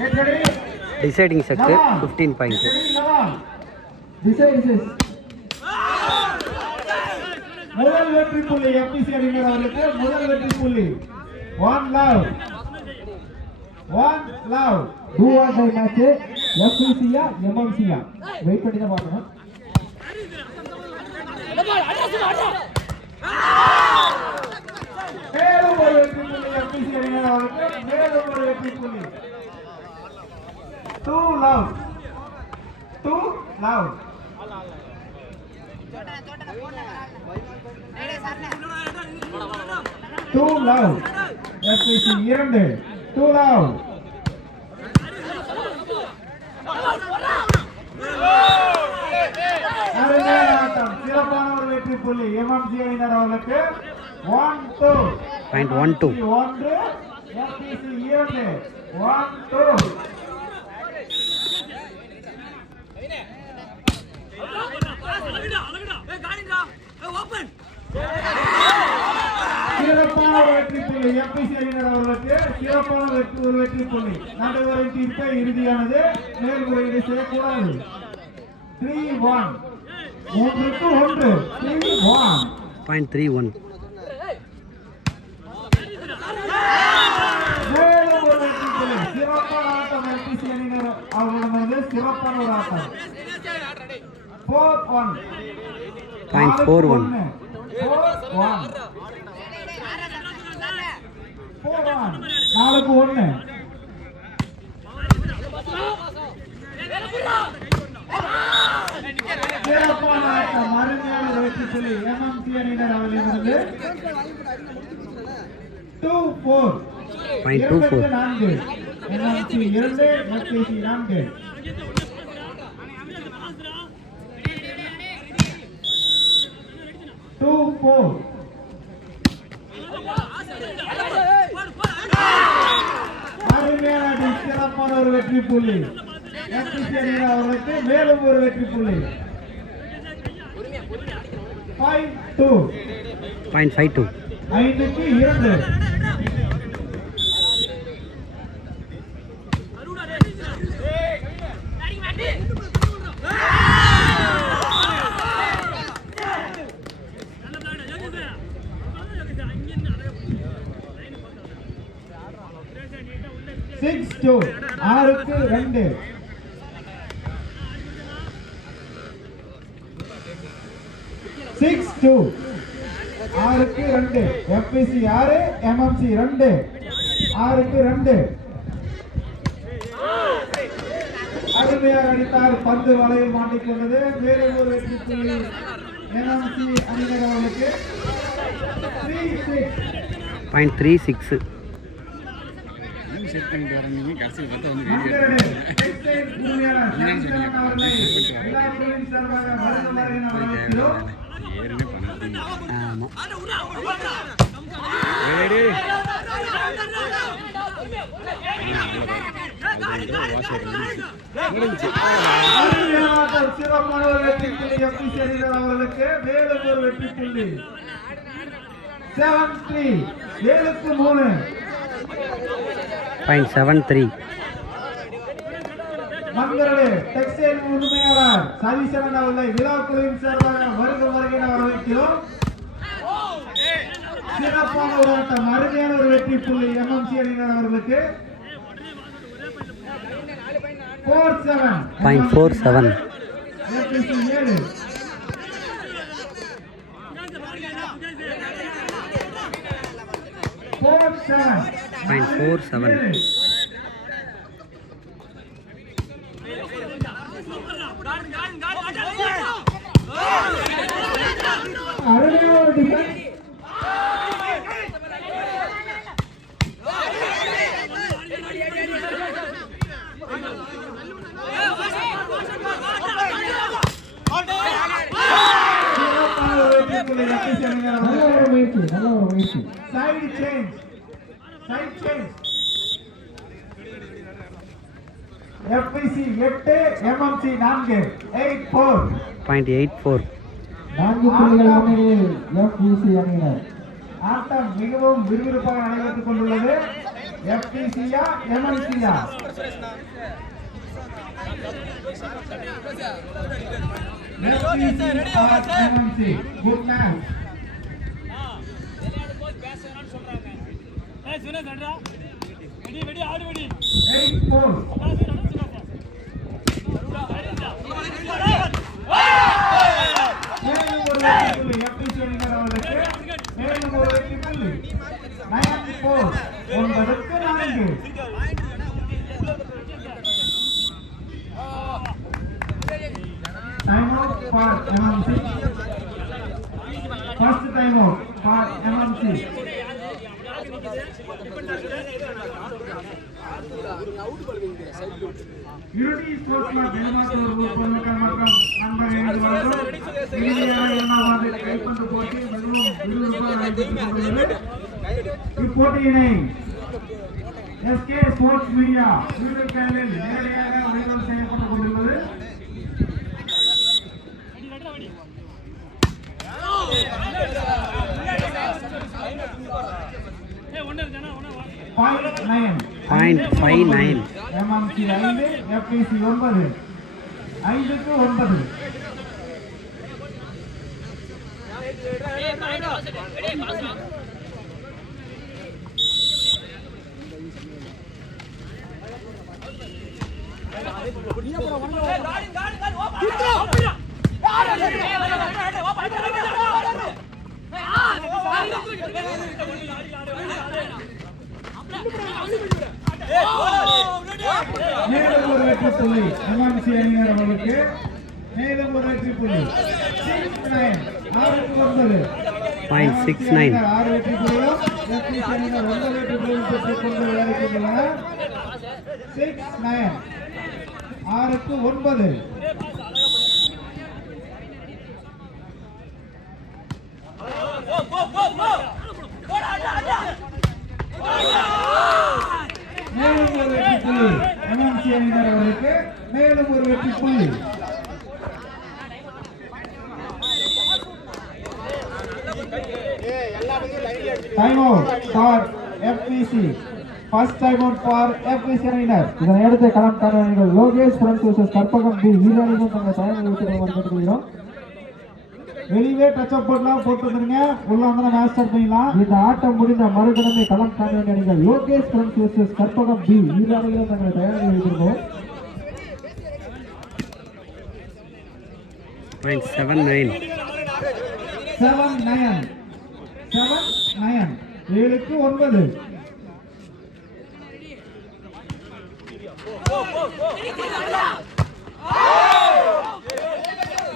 Deciding sector 15 points. முதல் வெற்றி புள்ளி எம்பிசி அணியினர் அவர்களுக்கு முதல் வெற்றி புள்ளி. One love do or die match. எம்பிசியா எம்எம்சியா வெயிட் பண்ணி தான் பார்க்கணும். மேலும் ஒரு வெற்றி புள்ளி எம்பிசி அணியினர் அவர்களுக்கு மேலும் ஒரு வெற்றி புள்ளி. Two love SPC 2 two love. சிறப்பான ஒரு வெற்றி புள்ளி எம்எம்சி அணியினர் அவர்களுக்கு. 1-2 1 எஸ்பிசி 2 1-2. சிறப்பான வெற்றி புள்ளி எம்பிசி அணியினர் அவர்களுக்கு. சிறப்பான ஒரு வெற்றி புள்ளி. நடுவரை தீர்ப்பை இறுதியானது. மேல்முறையீடு செய்யக்கூடாது. 3-1 3-1 3-1. மேலும் ஒரு வெற்றி புள்ளி. சிறப்பான ஆட்டம் எம்பிசி அணியினர் அவர்களிடமிருந்து. சிறப்பான ஒரு ஆட்டம். 4-1 4-1. 4-1 சிறப்பான ஆட்டம். அருமையான வெற்றி புள்ளி எம்எம்சி அணியினர் அவர்களிடமிருந்து. 2-4 4 எம்எம்சி 2 எஸ்பிசி 4. 2-4 அருமையான சிறப்பான ஒரு வெற்றி புள்ளி எஸ்பிசி அணியினர் அவர்களுக்கு. மேலும் ஒரு வெற்றி புள்ளி. 5-2 5-2. 5-2. Six-2 6-2 6-2 6-2 MBC 6 MMC 2 6-2. அருமையாக அடித்தார். பந்து வலையில் மாட்டிக்கொண்டது. மேலும் ஒரு வெற்றி புள்ளி எம்எம்சி அணியினர் அவர்களுக்கு. 3-6. செட் பண்ணிட்டு வரீங்க. கடைசியில் பார்த்தா வந்து வீடியோ ஏறவே பண்ணாதீங்க. ஆமாம். சிறப்பான ஒரு வெற்றி புள்ளி எம்பிசி அணியினர் அவர்களுக்கு. மேலும் ஒரு வெற்றி புள்ளி. 7-3 7-3 .73. மங்களே டெக்ஸ்டைல் உரிமையாளர் சதீசன் அவர்களை விழாக்குழுவின் சார்பாக வருக என வரவேற்கிறோம். சிறப்பான ஒரு ஆட்டம். அருமையான ஒரு வெற்றி புள்ளி எம்எம்சி அணியினர் அவர்களுக்கு. 4-7. எஸ்பிசி 7 .47. அருமையான ஒரு டிஃபென்ஸ். நல்ல ஒரு முயற்சி. Side change. எஃப்பிசி 8 எம்எம்சி 4 8-4. .84. 4 புள்ளிகள் முன்னிலையில் எஃப்பிசி அணியினர். ஆட்டம் மிகவும் விறுவிறுப்பாக நடைபெற்றுக் கொண்டுள்ளது. எஃப்பிசியா எம்எம்சியா Good match. Eight four. Time out for MMC. First time out for MMC. Unity Sports Club Elmatur பொதுமக்கள் மற்றும் நண்பர்கள் அனைவரும் இறுதியாக இரண்டாவது கைப்பந்து போட்டி மிகவும் விறுவிறுப்பாக நடைபெற்றுக் கொண்டிருக்கிறது. இப்போட்டியினை SK Sports Media யூடியூப் சேனலில் நேரடியாக ஒளிபரப்பு செய்யப்பட்டுக் கொண்டுள்ளது. .59 MMC 5 FPC 9 5க்கு 9. மேலும் ஒரு வெற்றி புள்ளி MMC அணியினர் அவர்களுக்கு. மேலும் ஒரு வெற்றி புள்ளி 69 6-9. 6 வெற்றி புள்ளியும் FPC அணியினர் 9 வெற்றி புள்ளியும் பெற்றுக் கொண்டு விளையாடுகின்றனர். 6-9. மேலும் ஒரு வெற்றி புள்ளி MMC அணியினர் அவர்களுக்கு. மேலும் ஒரு வெற்றி புள்ளி. Time out for FPC. First time out for FPC அணியினர். இதனை அடுத்து களம் காண அணிகள் Lokesh friends vs Karpagam B வீரர்களும் தங்கள் தயார் நிலையத்தில் கேட்டுக்கொள்கிறோம். வெளியே டச் அப் போடலாம், போட்டு வந்துருங்க. உள்ள வந்து மேட்ச் ஸ்டார்ட் பண்ணிடலாம். இந்த ஆட்டம் முடிந்த மறுதினமே களம் காண வேண்டிய அணிகள் Lokesh friends vs Karpagam B வீரர்களும் தங்களை தயார் நிலையில் வைத்திருக்கோம். 79 7க்கு 9.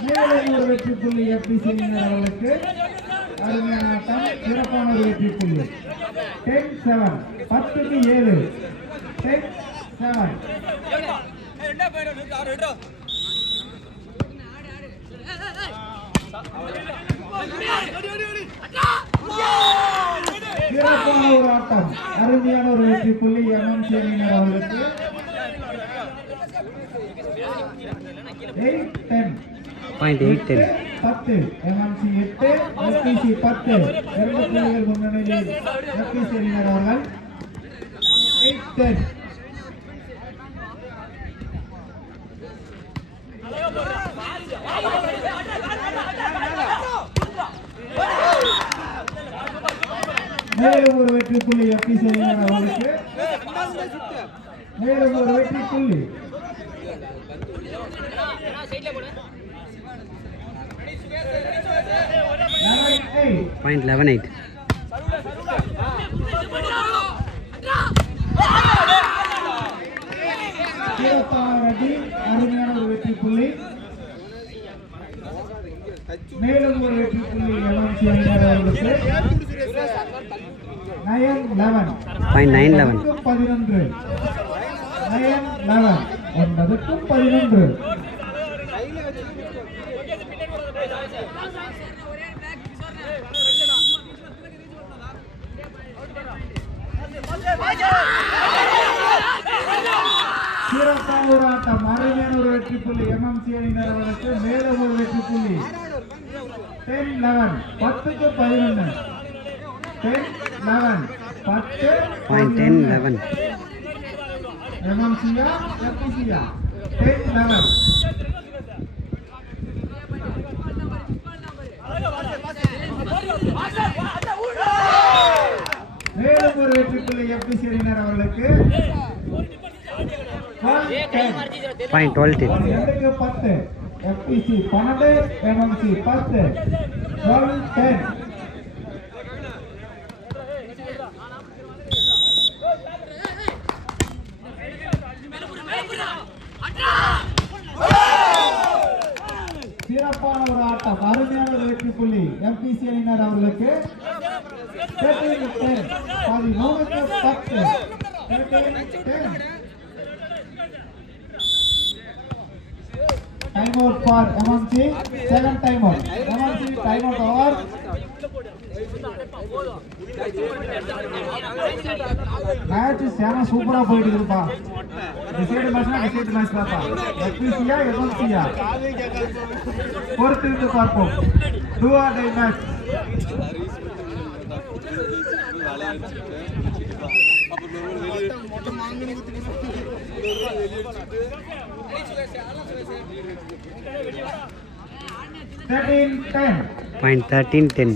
மேலும் ஒரு வெற்றி புள்ளி FPC அணியினர் அவர்களுக்கு. அருமையான ஆட்டம், சிறப்பான ஒரு வெற்றி புள்ளி. 10-7 10க்கு 7. 10-7. சிறப்பான ஒரு ஆட்டம், அருமையான ஒரு வெற்றி புள்ளி MMC அணியினர் அவர்களுக்கு. 8-10 .810 10. MMC 8 FPC 10. 2 புள்ளிகள் முன்னணியில் FPC அணியினர் அவர்கள். 8-10. மேலும் ஒரு வெற்றி புள்ளி FPC அணியினர் அவர்களுக்கு. மேலும் ஒரு வெற்றி புள்ளி. .118 அருமையான ஒரு வெற்றி புள்ளி. மேலும் ஒரு வெற்றி புள்ளி MMC அணியினர் அவர்களுக்கு. 9-11 .911 11. 9-11 9க்கு 11. சிறப்பான ஒரு ஆட்டம், அருமையான ஒரு வெற்றி புள்ளி MMC அணியினர் அவர்களுக்கு. மேலும் ஒரு வெற்றி புள்ளி. 10-11 10க்கு 11. 10-11 10 .1011 MMC-யா FPC-யா 10-11. மேலும் ஒரு வெற்றி புள்ளி FPC அணியினர் அவர்களுக்கு 12-10. Point 12 10 FPC 12 MMC 10 12-10. சிறப்பான ஒரு ஆட்டம், அருமையான ஒரு வெற்றி புள்ளி FPC அணியினர் அவர்களுக்கு 13-10. 13-10. 13-10. Time out for MMC. Second time out. MMC time out over. Match சேமா சூப்பரா போயிட்டு இருக்குப்பா. டிசைட் மேட்ச் பாப்பா. FPC-யா MMC-யா பொறுத்திருந்து பார்ப்போம். Do or die match. Point 13-10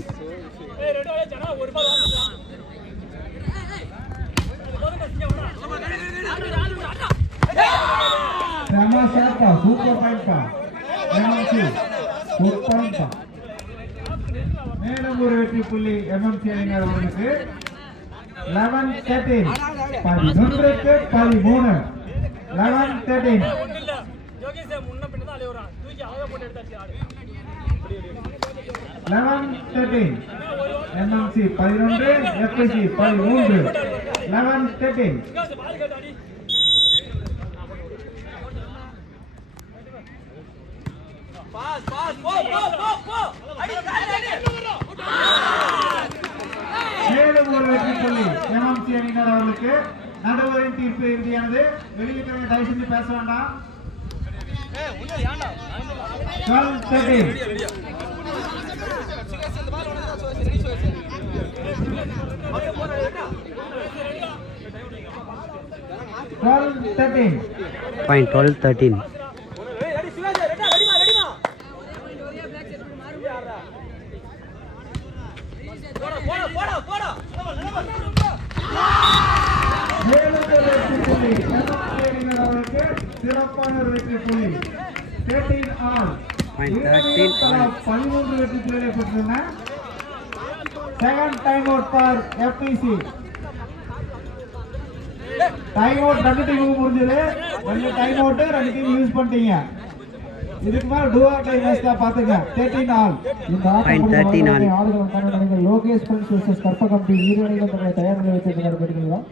super point. மேலும் ஒரு வெற்றி புள்ளி MMC அணியினர் அவர்களுக்கு 11-13. 11-13. 11-13. 11-13. MMC 11, FPC 13. 11-13. மேலும் ஒரு வெற்றி புள்ளி MMC அணியினர் அவர்களுக்கு. நடுவரின் தீர்ப்பு இறுதியானது. வெளியே தயவு செஞ்சு பேச வேண்டாம். 12-13. 12-13. பாயிண்ட் 12-13 மேலும் ஒரு வெற்றி புள்ளி MMC அணியினர் அவர்களுக்கு. சிறப்பான ஒரு வெற்றி புள்ளி 13 ஆல். 13 வெற்றி புள்ளிகளை பெற்றுள்ளன. Second time out for FPC. Time out 2 டீமுக்கு முடிஞ்சது. 2 டைம் அவுட் 2 டீம் யூஸ் பண்ணிட்டீங்க. இதுக்கு மேல டூ ஆர் டை மேட்ச் தான் பாத்துங்க. 13 ஆல். இந்த ஆடுகளம் Lokesh friends versus Karpagam T ஈரோடில் தங்களை தயார் நிலையில் வைத்திருக்கிறார் கேட்டுக்கிறோம்.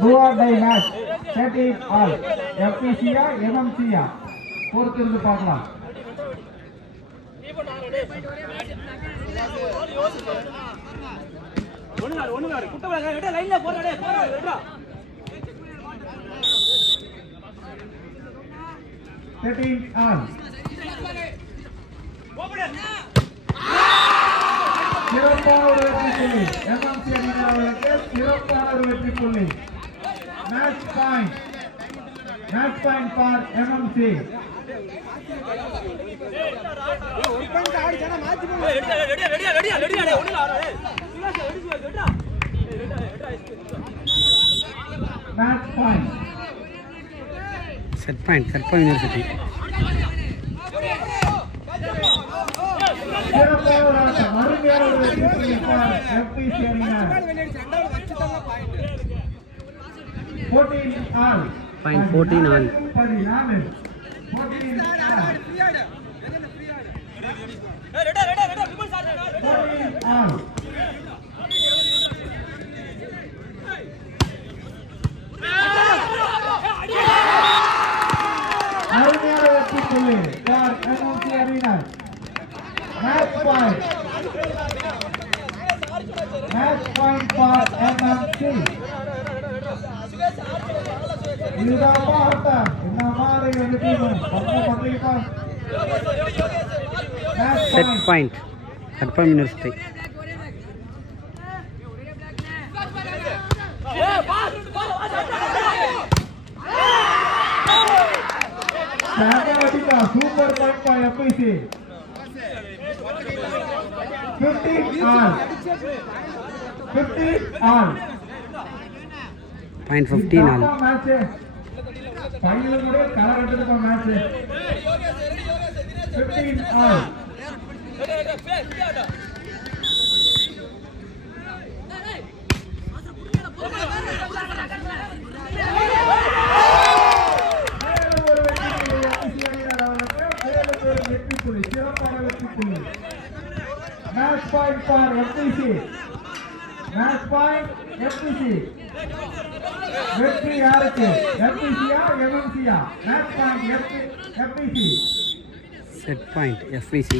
Do or die match 13 all. FPC-யா MMC-யா பொறுத்திருந்து பார்க்கலாம். சிறப்பான ஒரு வெற்றி புள்ளி MMC அணியினர் அவர்களுக்கு. சிறப்பான ஒரு வெற்றி புள்ளி. Match point for MMC. Match point. Set point Karpagam university. சிறப்பான ஒரு ஆட்டம், அருமையான ஒரு வெற்றி புள்ளி ஃபார் FPC அணியினர். 14 all. Point 14 all. 14 all. 14 all. அருமையான வெற்றி புள்ளி ஃபார் MMC அணியினர். Match point for MMC. இதுதான் ஆட்டம். இந்த மாதிரி ரெண்டு டீமும் பண்றீங்கப்பா. Set point Karpagam university. Super point for FPC. 15 all. 15 all. Point 15 all. Match. Final kude color eduthuko match. 15 all. Match point for FPC. Match point FPC. வெற்றி யாருக்கு? FPC-யா MMC-யா? Match point FPC. Set point FPC.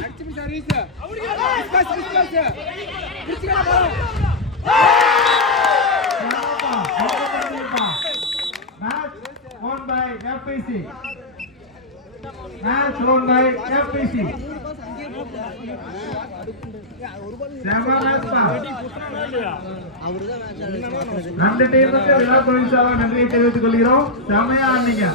Match won by FPC. Match won by FPC. Sama match pa. ரெண்டு டீமுக்கு விழா பரிசாக நன்றியை தெரிவித்துக் கொள்கிறோம். செமையா ஆனீங்க.